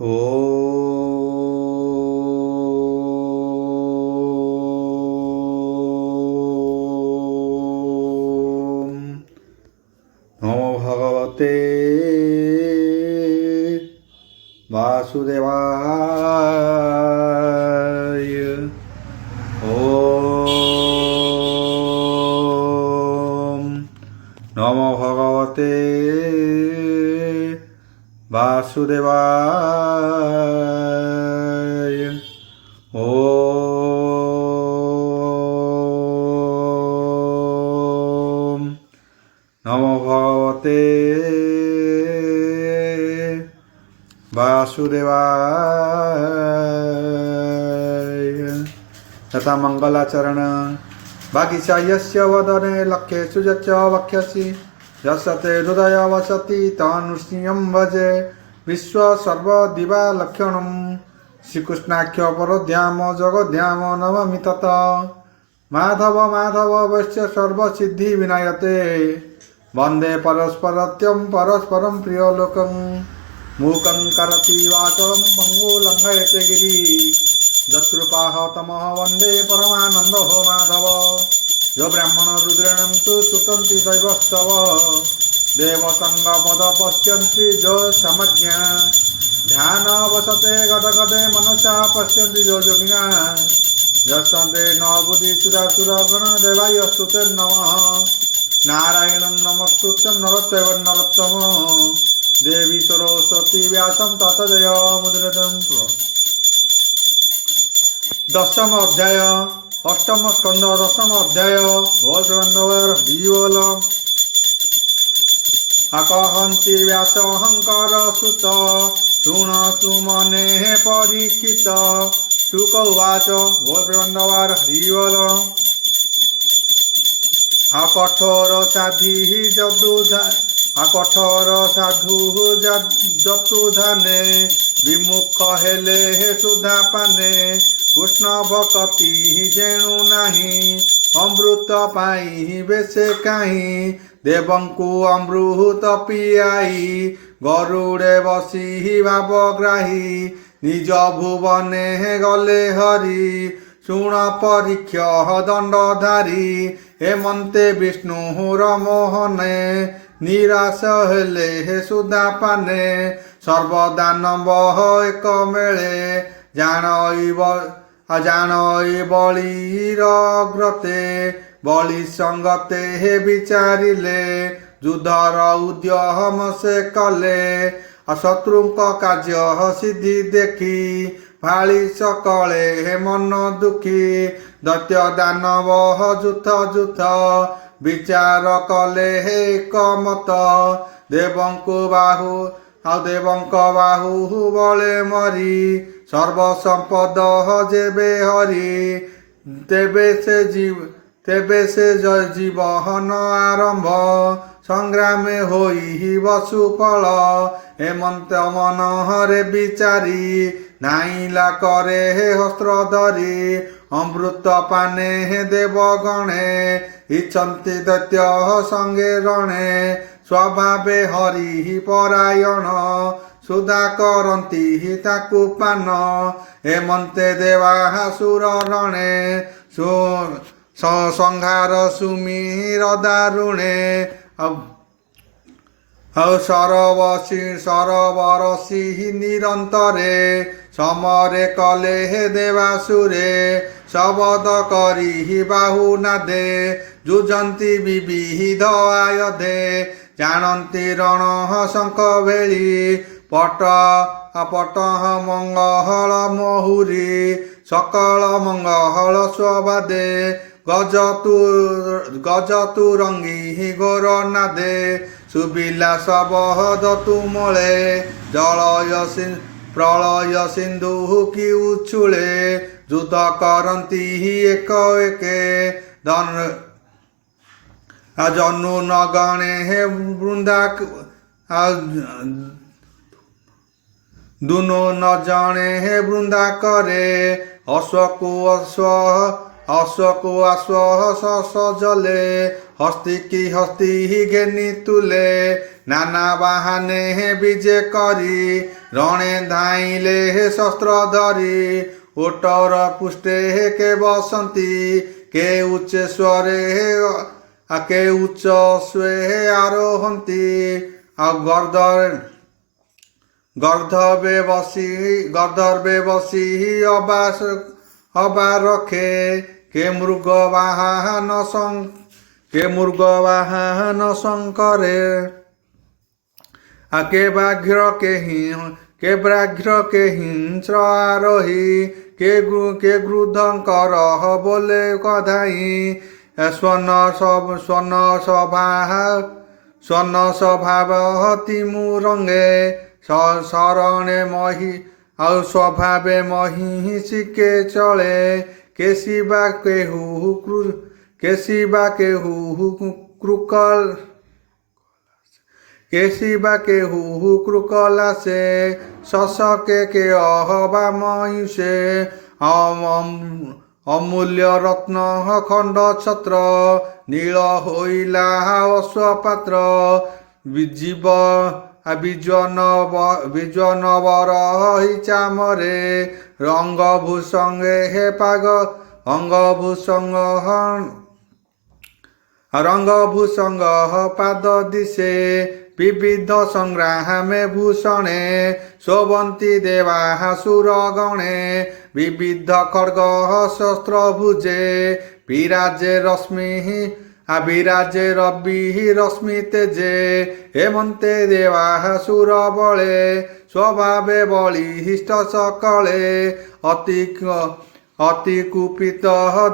ওম নমো ভগবতে বাসুদেবায়। ওম নমো ভগবতে বাসুদেবায়। ওম নমো ভগবতে वासुदेवाय। तथा मंगलाचरण बागीचा यस्य वदने लक्ष्येषु यच्च वक्ष्यसि यस्य ते हृदय वसति तनुष्यं भजे विश्व सर्वदिवा लक्षणं श्रीकृष्णाख्य परोध्याम जगध्याम नमामि तथा माधव माधव वैश्य सर्वसिद्धि विनायते वंदे परस्परत्यं परस्परं प्रियलोकं मूकं करति वाचलं पंगु लंघयते गिरि जत्कृपाः तमः वन्दे परमानन्दो माधव यो ब्राह्मण रुद्रेणं तु सुतन्ति दैवस्तव देवसङ्गपद पश्यन्ति जो समज्ञा ध्यानवसते गदगदे मनसा पश्यन्ति जो योगिना यस्ते न बुद्धिसुरासुरगण देवाय स्तुते नमः नारायणं नमस्तुत्यं नरश्चैव नरोत्तमः देवी सरस्वती व्यासं तत जय मुद्रितं। दशम अध्याय अष्टम स्कंद दशम अध्याय बोल जीवल आकहन्ति व्यास अहंकार सुत शुण सुमने परीक्षित शुक उवाच बोल जीवल कठोर साधि जदुधा कठोर साधु जतुधाने विमुख हेले हे सुधा पाने कृष्ण भक्ति जेणु नाही अमृत पाई बेसे काहि देवंकु अमृत पियाई गरुड़े बसी भावग्राही निज भुवने गले हरि शुण परीक्ष दंडधारी हेमंते विष्णुर मोहने निराश हेले हे सुधा पाने सर्वदानव एक मेले जानई बलिर अग्रते बलि संगते हे विचारिले युद्धर उद्यम से कले शत्रुक कार्य सिद्धि देखी भाली सकले हे मन दुखी दैत्य दानव जुथ जुथ विचार कले हे कमत देवंकु बाहु देवंक बाहु बले मरी सर्वसंपद जेबे हरि तेबे से जीवन आरंभ संग्रामे होई वसुफल हेमंत मन हरे विचारी नाइला करे हे हस्त्र धरी अमृत पाने हे देवगणे इच्छन्ति दैत्य संगे रणे स्वभावे हरि परायण सुधा करन्ति ताकु पान हेमन्ते देवासुर रणे संहार सुमीर दारुणे सरवरसी निरंतरे समरे कले हे देवासुरे शबद करी बाहु नादे जुझन्ति विविध आयुधे जानन्ति रण शंख भेली पट मंगल महुरी सकल मंगल स्वबादे गजतुरंगी गोर नादे सुबिला शबद तुमले प्रलय सिंधु की उछुले युद्ध करन्ति एक एके जनु न गणे हे वृंदा दुनो न जाने हे वृंदा करे अश्वकु अश्व सजले हस्ती की हस्ती घेनी तुले নানা বাহানে বিজে করি রণে ধাইলে শস্ত্র ধরি ওটর পুষ্টে কে বসন্তি কে উচ্চেশ্বরে কে উচ্চ স্বে আরোহন্তি গর্ধর্বে বসি অবা রখে কে মৃগ বাহন শঙ্করে কে ব্যাঘ্র কে হিংস্র আরোহী কে গৃদ্ধঙ্কর বলে কধাই স্বর্ণ স্বভাব তিমুরঙ্গে শরণে মহি ଆଉ ସ୍ୱଭାବେ ମହିଷିକେ ଚଳେ କେଶିବା କେହୁ କୃକଲାସେ ଶଶକେ କେ ଅହବା ମୟୁଷେ ଅମୂଲ୍ୟ ରତ୍ନ ଖଣ୍ଡ ଛତ୍ର ନୀଳ ହୋଇଲା ଅଶ୍ୱପାତ୍ର ବିଜନ ବର ଚାମରେ ରଙ୍ଗ ଭୂଷଙ୍ଗେ হে পাগ রঙ্গ ভূষঙ্গ পাদ দিশে বিবিধ সংগ্রামে ভূষণে শোভন্তি দেবাসুর গণে বিবিধ খড়গ শস্ত্র ভুজে বিরাজে রবি রশ্মি তেজে হেমন্তে দেবাসুর বলে স্বভাবে বলিষ্ঠ সকলে অতি কুপিত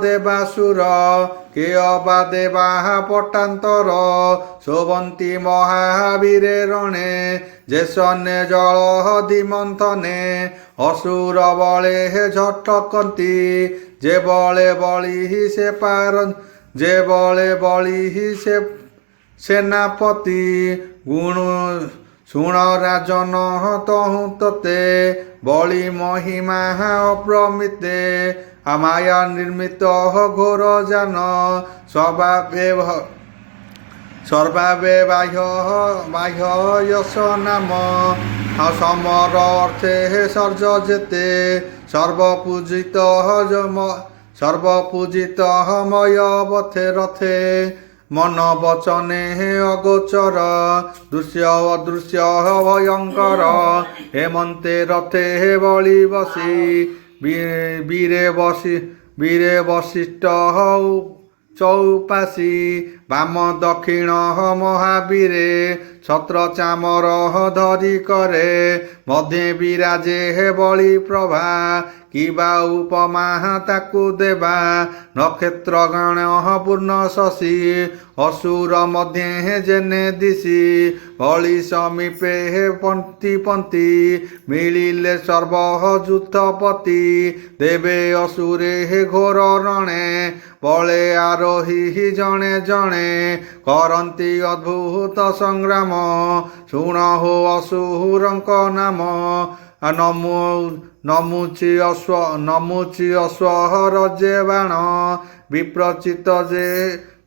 দেবাসুর কে অবা দেবা পটান্তর শোভন্তি মহাবীরে রণে যে সন্নে জল দিমন্থনে অসুর বলে ঝটকন্তি যে বলে বলি সে সেনাপতি গুণ শুণ রাজন তহু ততে বলি মহিমা অপ্রমিতে মায়া নির্মিত ঘোর জান সর্বাবে বাহ্য যশ নাম সমর অর্থে সর্য যেতে সর্বপূজিত ময় পথে রথে মন বচনে অগোচর দৃশ্য অদৃশ্য ভয়ঙ্কর হেমন্তে রথে বলি বসি বীরে বশিষ্ঠ চৌপাশী বাম দক্ষিণ মহাবীরে ছত্র চামর ধরি করে মধ্যে বিরাজে বলি প্রভা কিবা উপমা তাকু দেবা নক্ষত্র গণ পূর্ণ শশী অসুর মধ্যে জেনে দিশি বলি সমীপে পন্তি মিলিলে সর্বযুদ্ধপতি দেবে অসুরে ঘোর রণে বলে আরোহী জଣେ ଜଣେ କରନ୍ତି ଅଦ୍ଭୁତ ସଂଗ୍ରାମ ଶୁଣ ହୋ ଅସୁରଙ୍କ ନାମ ନମୁଚି ଅଶ୍ୱ ବାଣ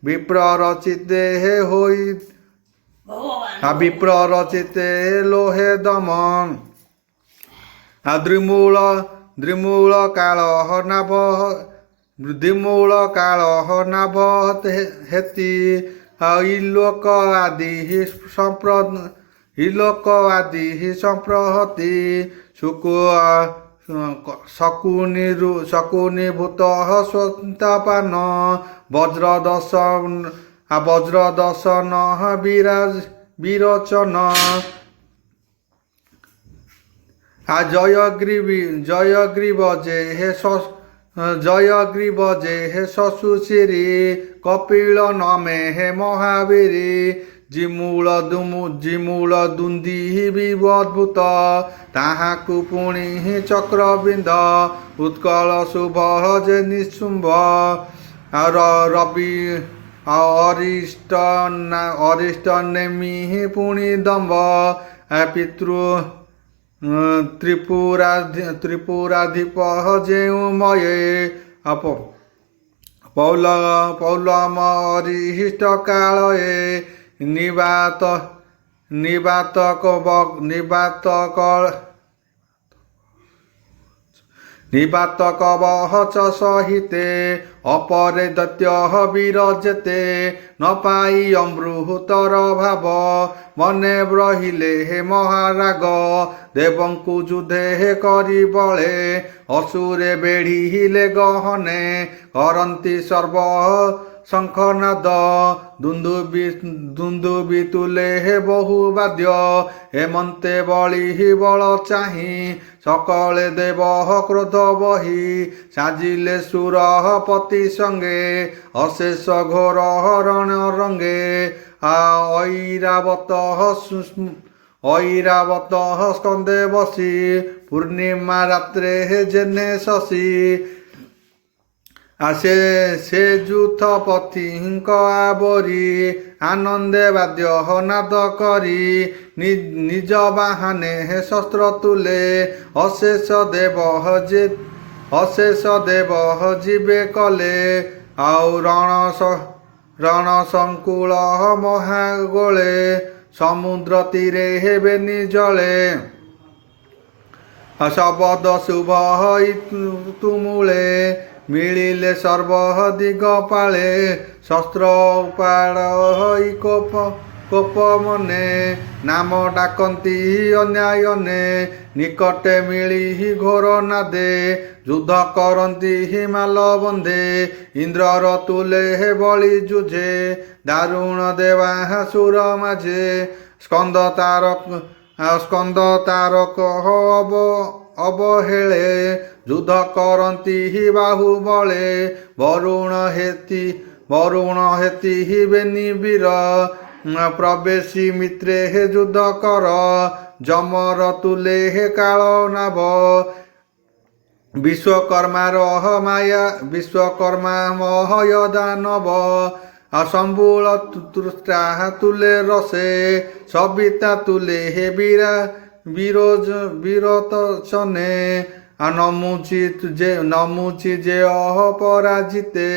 ବିପ୍ରରଚିତେ ହୋଇ ବିପ୍ରରଚିତେ ଲୋହେ ଦମ ଦ୍ରିମୂଳ କାଳ ନାଭ ହେତି ଇଲୋକ ଆଦି ସମ୍ପ୍ରହତି ଶକୁନି ଭୂତ ସ୍ୱନ୍ତାପାନ ବଜ୍ରଦର୍ଶନ ବିରୋଚନ জয়গ্রীব যে হে শশুশিরি কপিল নমে হে মহাবীরি জিমূল দুন্দি বিবদ্ভূত তাহাকু পুଣି চক্রবৃন্দ উৎকল শুভ যে নিশুম্ভ রবি অরিষ্ট নেমি পুଣି দম্ভ পিতৃ ত্রিপুরাধিপ ଯେଉଁ ମୟେ ପୌଲମ ଅରିଷ୍ଟ କାଳଏ নিবাতক বহচ সহিতে অপরে দৈত্য বিরজেতে ন পাই অমৃতর ভাব মনে রহিলে হে মহারাগ দেবଙ୍କୁ ଯୁଧେ କରି ବଳେ ଅସୁରେ ବେଢ଼ିଲେ ଗହନେ କରନ୍ତି ସର୍ବ ଶଙ୍ଖନାଦ ଦୁନ୍ଦୁବି ତୁଲେ ବହୁ ବାଦ୍ୟ ହେମନ୍ତେ ବଳି ବଳ ଚାହିଁ ସକଳେ ଦେବ କ୍ରୋଧ ବହି ସାଜିଲେ ସୁର ପତି ସଙ୍ଗେ ଅଶେଷ ଘୋର ହରଣ ରଙ୍ଗେ ଐରାବତ ସ୍କନ୍ଦେ ବସି ପୂର୍ଣ୍ଣିମା ରାତ୍ରେ ଜେନେ ଶଶୀ ଆସେ ସେ ଯୂଥ ପଥିଙ୍କ ଆବରି ଆନନ୍ଦେ ବାଦ୍ୟ ନାଦ କରି ନିଜ ବାହାନେ ଶସ୍ତ୍ର ତୁଲେ ଅଶେଷ ଦେବ ଯିବେ କଲେ ଆଉ ରଣ ସଂକୁଳ ମହାଗୋଳେ ସମୁଦ୍ର ତୀରେ ହେବେନି ଜଳେ ଶବଦ ଶୁଭ ତୁମୁଳେ ମିଳିଲେ ସର୍ବ ଦିଗ ପାଳେ ଶସ୍ତ୍ର ଉପାଳ କୋପ ମନେ ନାମ ଡାକନ୍ତି ଅନ୍ୟାୟନେ ନିକଟେ ମିଳି ଘୋର ନାଦେ ଯୁଦ୍ଧ କରନ୍ତି ହିମାଲ ବନ୍ଧେ ଇନ୍ଦ୍ରର ତୁଲେ ବଳି ଯୁଝେ ଦାରୁଣ ଦେବା ସୁର ମାଝେ ସ୍କନ୍ଦ ତାରକ ଅବହେଳେ ଯୁଦ୍ଧ କରନ୍ତି ବାହୁ ବଳେ ବରୁଣ ହେତି ବେନି ବୀର ପ୍ରବେଶୀ ମିତ୍ରେ ଯୁଦ୍ଧ କର ଯମର ତୁଲେ କାଳ ନାଭ ବିଶ୍ୱକର୍ମା ମହୟ ଦାନବ ସମ୍ବୁଳ ତୃଷ୍ଟା ତୁଲେ ରସେ ସବିତା ତୁଲେ ବୀରତଚନେ ନମୁଚି ଯେ ଅପରାଜିତେ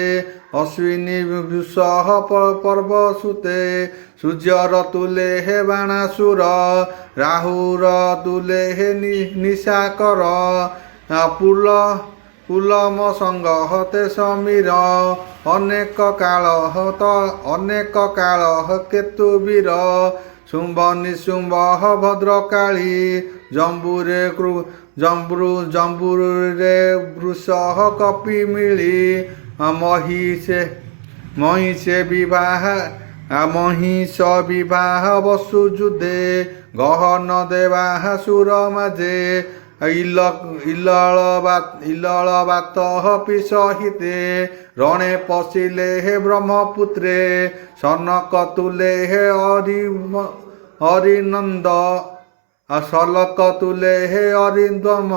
ଅଶ୍ୱିନୀ ବୃଷ ପର୍ବ ସୁତେ ସୂର୍ଯ୍ୟର ତୁଲେ ବାଣାସୁର ରାହୁର ତୁଲେ ନିଶାକର ପୁଲମ ସଙ୍ଗ ହତେ ସମୀର ଅନେକ କାଳ କେତୁ ବୀର ଶୁମ୍ଭ ନିଶୁମ୍ଭ ଭଦ୍ରକାଳୀ ଜମ୍ବୁରେ ବୃଷ କପି ମିଳି ମହିଷେ ବିବାହ ବସୁ ଯୁଧେ ଗହନ ଦେବା ସୁର ମାଝେ ଇଲଳ ବାତ ପିସହିତେ ରଣେ ପଶିଲେ ବ୍ରହ୍ମପୁତ୍ରେ ସନକ ତୁଲେ ଅରିନନ୍ଦ ସଲକ ତୁଲେ ଅରିନ୍ଦମ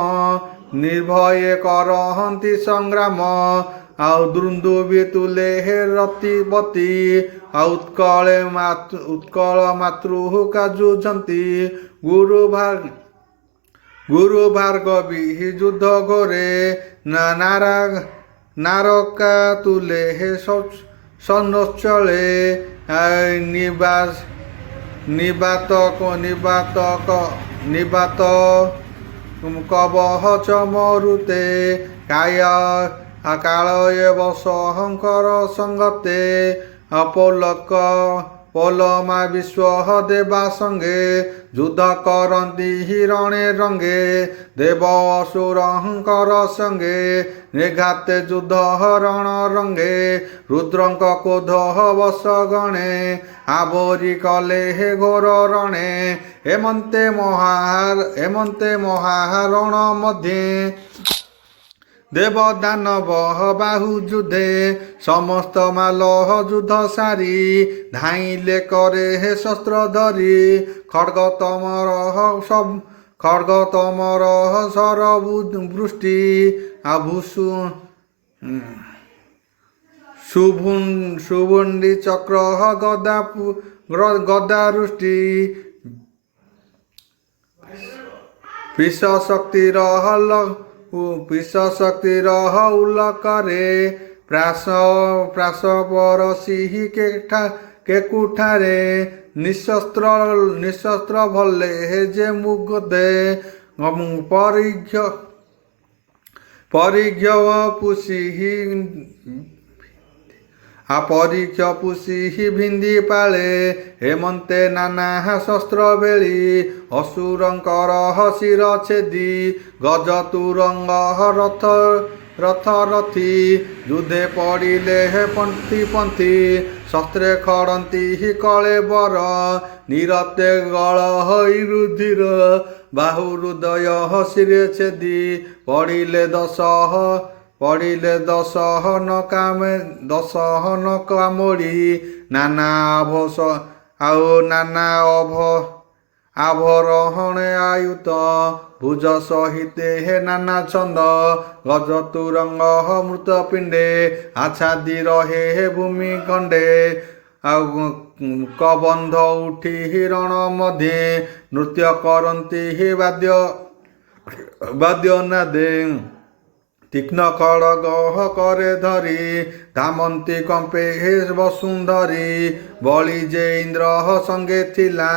ନିର୍ଭয়ে କରହନ୍ତି ସଂଗ୍ରାମ ଆଉ ଦୁନ୍ଦୁବି ତୁଲେ ରତିପତି ଆଉ ଉତ୍କଳ ମାତୃ କାଜୁଛନ୍ତି ଗୁରୁ ଭାର୍ଗବୀ ଯୁଦ୍ଧ ଘୋରେ ନାରକା ତୁଲେ ସନଶ୍ଚଳେ ନିବାତ କବହଚ ମରୁତେ କାଳୟ ବସଙ୍କର ସଙ୍ଗତେ ପୋଲମା ବିଶ୍ୱ ଦେବା ସଙ୍ଗେ ଯୁଦ୍ଧ କରନ୍ତି ରଣେ ରଙ୍ଗେ ଦେବ ଅସୁରଙ୍କର ସଙ୍ଗେ ନିଘାତେ ଯୁଦ୍ଧ ରଣ ରଙ୍ଗେ ରୁଦ୍ରଙ୍କ କ୍ରୋଧ ବଶ ଗଣେ ଆବରି କଲେ ଘୋର ରଣେ ହେମନ୍ତେ ମହାରଣ ମଧ୍ୟେ ଦେବ ଦାନବ ବାହୁ ଯୁଧେ ସମସ୍ତ ମାଲ ଯୁଦ୍ଧ ସାରି ଧାଇଁଲେ କରେ ଶସ୍ତ୍ର ଧରି ଖଡ୍ଗ ତମର ସର ବୃଷ୍ଟି ଆଭୂଷୁ ସୁଭୁଣ୍ଡି ଚକ୍ର ଗଦା ରୁଷ୍ଟି ବିଷ ଶକ୍ତିର ଉଲକରେ ପ୍ରାସ ପରସି କେକୁଠାରେ নিঃশস্ত্র ভল্লে যে মুগ্ধে পরিঘ্য পুষিহি পরিঘ্য পুষিহি ভিন্দি ପାଳେ ହେମନ୍ତେ ନାନା ଶସ୍ତ୍ର ବେଳି ଅସୁରଙ୍କର ଶିର ଛେଦି ଗଜ ତୁରଙ୍ଗ ରଥୀ ଯୁଦ୍ଧେ ପଡ଼ିଲେ ପନ୍ଥୀ ପନ୍ଥୀ ଶସ୍ତ୍ରେ ଖଡ଼ନ୍ତି କଳେବର ନିରତେ ଗଳ ହୋଇ ରୁଧିର ବାହୁ ହୃଦୟ ଶିରେ ଛେଦି ପଡ଼ିଲେ ଦଶହନ କାମୋଡ଼ି ନାନା ଆଭରହଣେ ଆୟୁତ ଭୁଜ ସହିତେ ନାନା ଛନ୍ଦ ଗଜ ତୁରଙ୍ଗ ମୃତ ପିଣ୍ଡେ ଆଚ୍ଛାଦି ରହେ ଭୂମି ଖଣ୍ଡେ କବନ୍ଧ ଉଠି ରଣ ମଧ୍ୟେ ନୃତ୍ୟ କରନ୍ତି ବାଦ୍ୟ ନାଦେ ତୀକ୍ଷ୍ଣ ଖଡ଼ଗ କରେ ଧରି ଧାମନ୍ତି କମ୍ପେ ବସୁନ୍ଧରି ବଳି ଯେ ଇନ୍ଦ୍ର ସଙ୍ଗେ ଥିଲା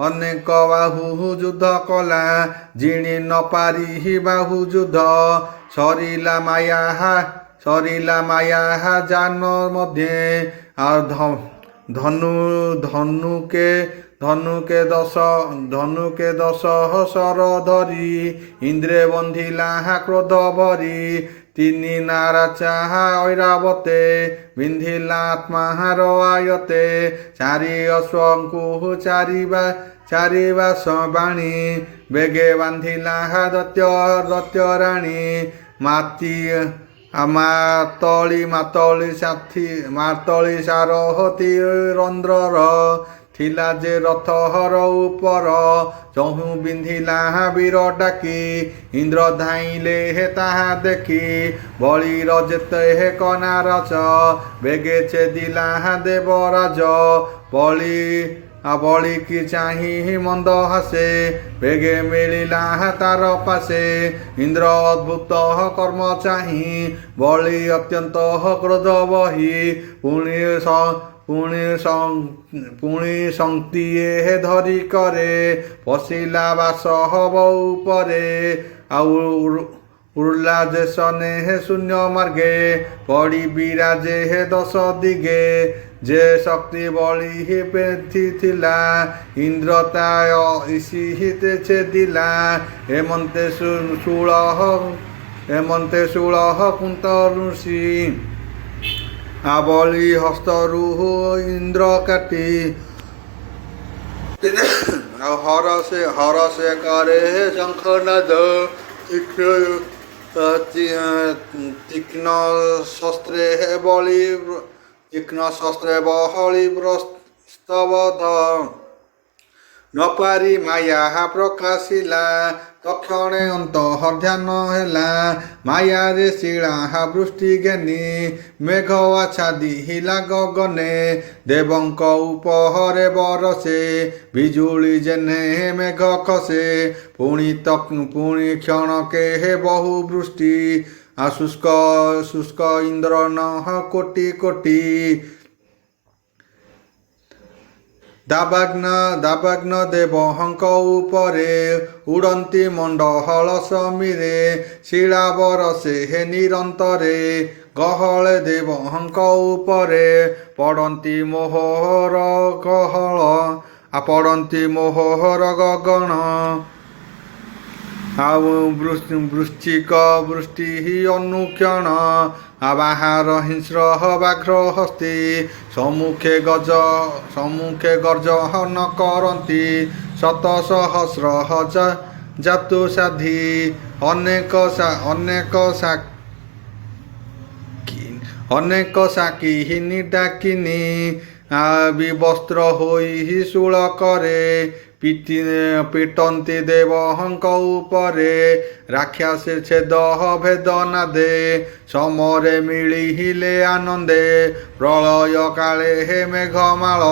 ଅନେକ ବାହୁ ଯୁଦ୍ଧ କଲା ଜିଣି ନ ପାରି ବାହୁ ଯୁଦ୍ଧ ସରିଲା ମାୟା ଜାନ ମଧ୍ୟେ ଧନୁକେ ଦଶ ହସର ଧରି ଇନ୍ଦ୍ରେ ବନ୍ଧିଲା କ୍ରୋଧ ଭରି ତିନି ନାରାଚା ଐରାବତେ ବିନ୍ଧିଲା ଆତ୍ମାହାର ଆୟତେ ଚାରି ଅଶ୍ୱଙ୍କୁ ଚାରିବାସ ବାଣୀ ବେଗେ ବାନ୍ଧିଲା ଦୈତ୍ୟ ରାଣୀ ମାତଳି ସାରହତି ରନ୍ଧ୍ରର ଥିଲା ଯେ ରଥହର ଉପର ଚହୁଁ ବିନ୍ଧିଲା ବୀର ଡାକି ଇନ୍ଦ୍ର ଧାଇଁଲେ ତାହା ଦେଖି ବଳିର ଯେତେ କନାରଚ ବେଗେ ଛେଦିଲା ଦେବରାଜ ବଳିକି ଚାହିଁ ମନ୍ଦ ହାସେ ବେଗେ ମିଳିଲା ତାର ପାଶେ ଇନ୍ଦ୍ର ଅଦ୍ଭୁତ କର୍ମ ଚାହିଁ ବଳି ଅତ୍ୟନ୍ତ କ୍ରୋଧ ବହି ପୁଣି ଶକ୍ତିଏ ଧରି କରେ ପଶିଲା ବାସ ହବ ଉପରେ ଆଉ ଉର୍ଲା ଯେସନେ ଶୂନ୍ୟ ମାର୍ଗେ ପଡ଼ି ବିରାଜେ ଦଶ ଦିଗେ ଯେ ଶକ୍ତି ବଳି ଥିଲା ଇନ୍ଦ୍ର ତାୟ ଇସିହିତେ ଛେଦିଲା ହେମନ୍ତେ ଷୋଳହ କୁନ୍ତ ଋଷି ବଳି ହସ୍ତରୁ ଇନ୍ଦ୍ର କାଟି ଆଉ ହରସେ କରେ ଶଙ୍ଖନାଦ ତୀକ୍ଷ୍ଣ ଶସ୍ତ୍ରେ ବହଳି ପ୍ରସ୍ତବଧ ନ ପାରି ମାୟା ପ୍ରକାଶିଲା ତକ୍ଷଣେ ଅନ୍ତର୍ଧ୍ୟାନ ହେଲା ମାୟାରେ ଶିଳା ବୃଷ୍ଟି ଘେନି ମେଘ ଆଚ୍ଛାଦିଲା ଗଗନେ ଦେବଙ୍କ ଉପହରେ ବରସେ ବିଜୁଳି ଯେନେ ମେଘ ଖସେ ପୁଣି କ୍ଷଣକେ ବହୁ ବୃଷ୍ଟି ଶୁଷ୍କ ଇନ୍ଦ୍ର ନହ କୋଟି ଦାବାଗ୍ନ ଦେବଙ୍କ ଉପରେ ଉଡ଼ନ୍ତି ମଣ୍ଡହଳ ସମୀରେ ଶିଳା ବରସେ ନିରନ୍ତରେ ଗହଳେ ଦେବଙ୍କ ଉପରେ ପଡ଼ନ୍ତି ମୋହର ଗଗନ ଆଉ ବୃଶ୍ଚିକ ବୃଷ୍ଟି ଅନୁକ୍ଷଣ ବାହାର ହିଂସ୍ର ବାଘ୍ର ହସ୍ତି ସମ୍ମୁଖେ ଗର୍ଜନ କରନ୍ତି ଶତ ସହସ୍ର ଜାତୁ ସାଧି ଅନେକ ସାକିହିନି ଡାକିନି ବିବସ୍ତ୍ର ହୋଇ ଶୂଳ କରେ ପିଟନ୍ତି ଦେବଙ୍କ ଉପରେ ରାକ୍ଷସେ ଛେଦ ଭେଦ ନାଦେ ସମରେ ମିଳିଲେ ଆନନ୍ଦେ ପ୍ରଳୟ କାଳେ ମେଘମାଳ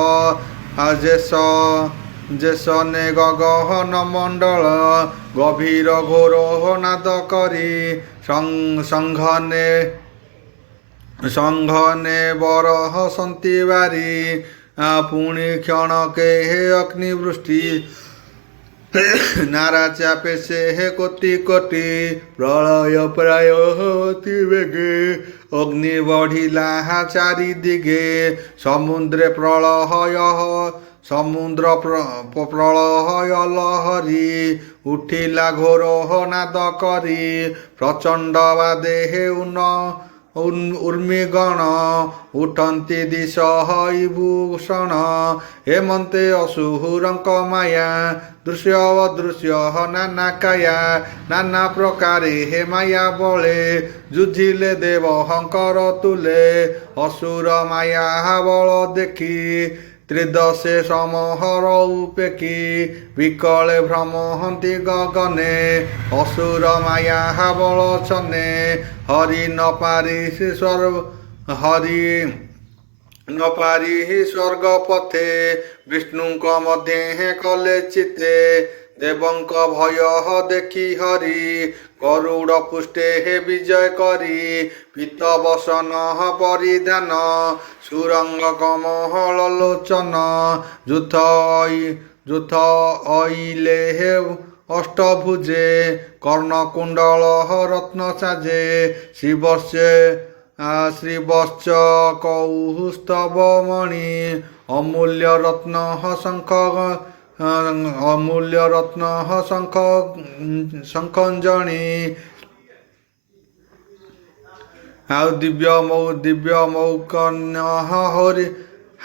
ଯେସନେ ଗଗନ ମଣ୍ଡଳ ଗଭୀର ଘୋର ନାଦ କରି ସଂଘନେ ବରହ ସନ୍ତି ବାରି ପୁଣି କ୍ଷଣକେ ହେ ଅଗ୍ନିବୃଷ୍ଟି ନାରା ଚାପେ ସେ ହେ କୋଟି କୋଟି ପ୍ରଳୟ ପ୍ରାୟ ଅତି ବେগে ଅଗ୍ନି ବଢ଼ିଲା ଚାରିଦିଗେ ସମୁଦ୍ରେ ପ୍ରଳୟ ଲହରୀ ଉଠିଲା ଘୋର ନାଦ କରି ପ୍ରଚଣ୍ଡ ବାଦେ ଉର୍ମିଗଣ ଉଠନ୍ତି ଦିଶ ଭୂଷଣ ହେମନ୍ତେ ଅସୁରଙ୍କ ମାୟା ଦୃଶ୍ୟ ଅଦୃଶ୍ୟ ନାନା କାୟା ନାନା ପ୍ରକାରେ ହେ ମାୟା ବଳେ ଯୁଝିଲେ ଦେବଙ୍କର ତୁଲେ ଅସୁର ମାୟା ବଳ ଦେଖି ତ୍ରିଦଶେ ସମହର ଉପେକି ବିକଳେ ଭ୍ରମହନ୍ତି ଗଗନେ ଅସୁର ମାୟା ବଳ ଚନେ ହରି ନ ପାରି ସ୍ୱର୍ଗ ପଥେ ବିଷ୍ଣୁଙ୍କ ମଧ୍ୟେ କଲେ ଚିତେ ଦେବଙ୍କ ଭୟ ଦେଖି ହରି ଗରୁଡ଼ ପୃଷ୍ଠେ ବିଜୟ କରି ପୀତ ବସନ ପରିଧାନ ସୁରଙ୍ଗ କମଳ ଲୋଚନ ଯୁଥ ଅଇଲେ ଅଷ୍ଟଭୁଜେ କର୍ଣ୍ଣକୁଣ୍ଡଳ ରତ୍ନ ସାଜେ ଶ୍ରୀବଶ୍ଚ କୌସ୍ତବମଣି ଅମୂଲ୍ୟ ରତ୍ନ ଶଙ୍ଖଞ୍ଜଣି ଆଉ ଦିବ୍ୟ ମୌକନ୍ୟ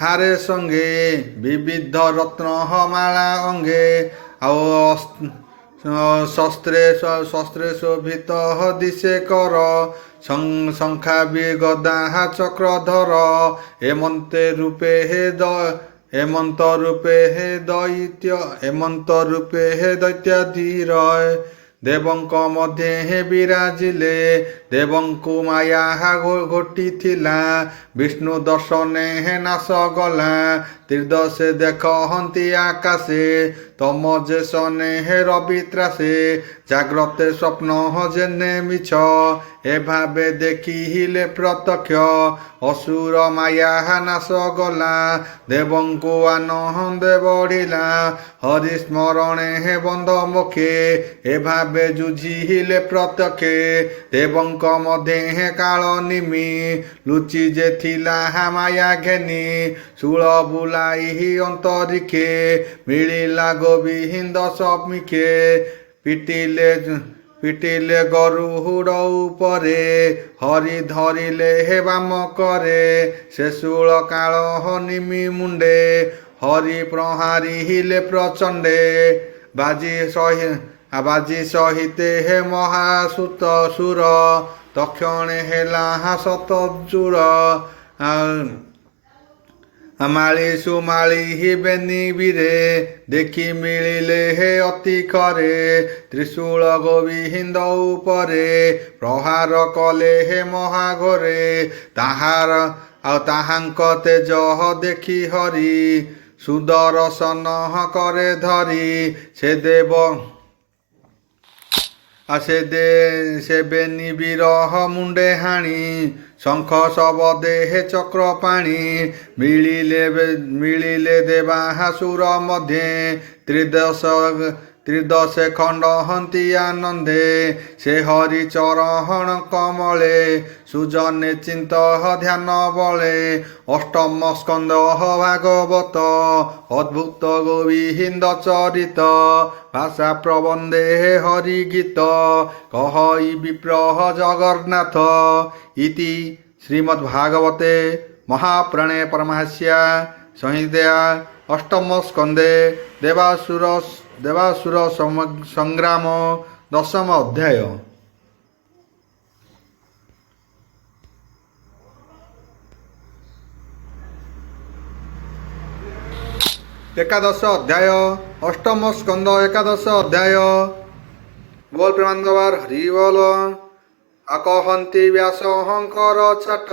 ହାରେ ସଙ୍ଗେ ବିବିଧ ରତ୍ନ ମାଳା ଅଙ୍ଗେ ଆଉ ଶସ୍ତ୍ରେ ଶୋଭିତ ଦିଶେ କର ଶଙ୍ଖା ଗଦା ଚକ୍ରଧର ହେମନ୍ତ ରୂପେ ଦୈତ୍ୟ ଧୀର ଦେବଙ୍କ ମଧ୍ୟେ ବିରାଜିଲେ ଦେବଙ୍କୁ ମାୟା ଘୋଟିଥିଲା ବିଷ୍ଣୁ ଦର୍ଶନେ ନାଶ ଗଲା ତ୍ରିଦଶେ ଦେଖନ୍ତି ଆକାଶେ ତମ ଯେସନେ ରବି ତ୍ରାସେ ଜାଗ୍ରତେ ସ୍ୱପ୍ନ ଯେନେ ମିଛ ଏଭାବେ ଦେଖିଲେ ପ୍ରତ୍ୟକ୍ଷ ଅସୁର ମାୟା ନାଶ ଗଲା ଦେବଙ୍କୁ ଆନନ୍ଦ ବଢ଼ିଲା ହରିସ୍ମରଣେ ବନ୍ଧ ମୁଖେ ଏଭାବେ ଯୁଝିଲେ ପ୍ରତ୍ୟକ୍ଷେ ଦେବଙ୍କ ମଧ୍ୟେ କାଳ ନିମି ଲୁଚି ଯେ ଥିଲା ମାୟା ଘେନି ଶୂଳ ବୁଲାଇ ଅନ୍ତରିକ୍ଷେ ମିଳିଲା ଗୋବିନ୍ଦ ସମିକ୍ଷେ ପିଟିଲେ ଗରୁଡ଼ ଉପରେ ହରି ଧରିଲେ ବାମ କରେ ସେ ଶୂଳ କାଳ ନିମି ମୁଣ୍ଡେ ହରି ପ୍ରହାରିଲେ ପ୍ରଚଣ୍ଡେ ବାଜି ସହିତେ ମହାସୁତ ସୁର ତକ୍ଷଣେ ହେଲା ଶତଚୂର ମାଳି ସୁମାଳି ବେନିବିରେ ଦେଖି ମିଳିଲେ ଅତି କରେ ତ୍ରିଶୂଳ ଗୋବିନ୍ଦ ଉପରେ ପ୍ରହାର କଲେ ମହାଘରେ ତାହାଙ୍କ ତେଜ ଦେଖି ହରି ସୁଦର୍ଶନ କରେ ଧରି ସେ ବେନିବିର ମୁଣ୍ଡେ ହାଣି ଶଙ୍ଖ ଶବଦେ ଚକ୍ର ପାଣି ମିଳିଲେ ଦେବାସୁର ମଧ୍ୟେ ତ୍ରିଦଶେ ଖଣ୍ଡ ହନ୍ତି ଆନନ୍ଦେ ସେ ହରି ଚରଣ କମଳେ ସୁଜନେ ଚିନ୍ତ ଧ୍ୟାନ ବଳେ ଅଷ୍ଟମ ସ୍କନ୍ଦ ଭାଗବତ ଅଦ୍ଭୁତ ଗୋବିନ୍ଦ ଚରିତ ଭାଷା ପ୍ରବନ୍ଧେ ହରି ଗୀତ କହଇ ବିପ୍ରହ ଜଗନ୍ନାଥ ଇତି ଶ୍ରୀମଦ୍ଭାଗବତେ ମହାପ୍ରାଣେ ପରମହଂସ୍ୟା ସଂହିତା ଅଷ୍ଟମ ସ୍କନ୍ଧେ ଦେବାସୁର ସଂଗ୍ରାମ ଦଶମ ଅଧ୍ୟାୟ। ଏକାଦଶ ଅଧ୍ୟାୟ ଅଷ୍ଟମ ସ୍କନ୍ଧ ଏକାଦଶ ଅଧ୍ୟାୟ। ବୋଲ ପ୍ରେମାନନ୍ଦବାର ହରି ବୋଲ। আকহন্তি ব্যাসহংকর চাট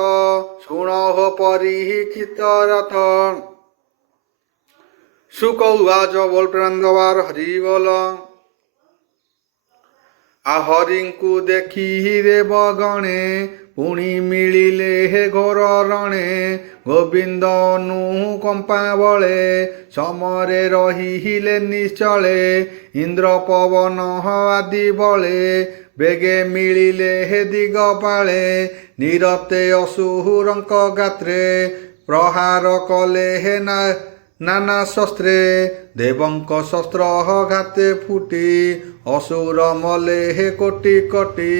শুণহ পরিহিত রথ সুকৌবাচ বল প্রেমানন্দবার হরি বল। আহরিଙ୍କୁ ଦେଖି ଦେବଗଣେ ପୁଣି ମିଳିଲେ ହେ ଘୋର ରଣେ ଗୋବିନ୍ଦ ଅନୁକମ୍ପା ବଳେ ସମରେ ରହିଲେ ନିଶ୍ଚଳେ ଇନ୍ଦ୍ର ପବନ ଆଦି ବଳେ ବେଗେ ମିଳିଲେ ହେ ଦିଗପାଳେ ନିରତେ ଅସୁରଙ୍କ ଗାତ୍ରେ ପ୍ରହାର କଲେ ହେ ନାନା ଶସ୍ତ୍ରେ ଦେବଙ୍କ ଶସ୍ତ୍ର ଘାତେ ଫୁଟି ଅସୁର ମଲେ ହେ କୋଟି କୋଟି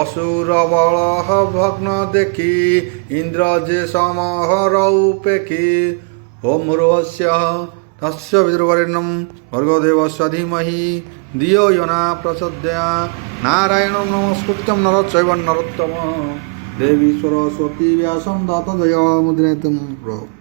ଅସୁର ବଳ ଭଗ୍ନ ଦେଖି ଇନ୍ଦ୍ର ଯେ ସମହର ଉପେକ୍ଷି ଓಂ ରୋହସ୍ୟ ତସ୍ୟ ବିଦୁର୍ବରେଣ୍ୟଂ ଭର୍ଗୋ ଦେବସ୍ୟ ଧୀମହି ଧିୟୋ यो न प्रचोदयात् नारायणं नमस्कृत्यं नरं चैव नरोत्तमं देवी सरस्वती व्यासं ततो जयमुदीरयेत्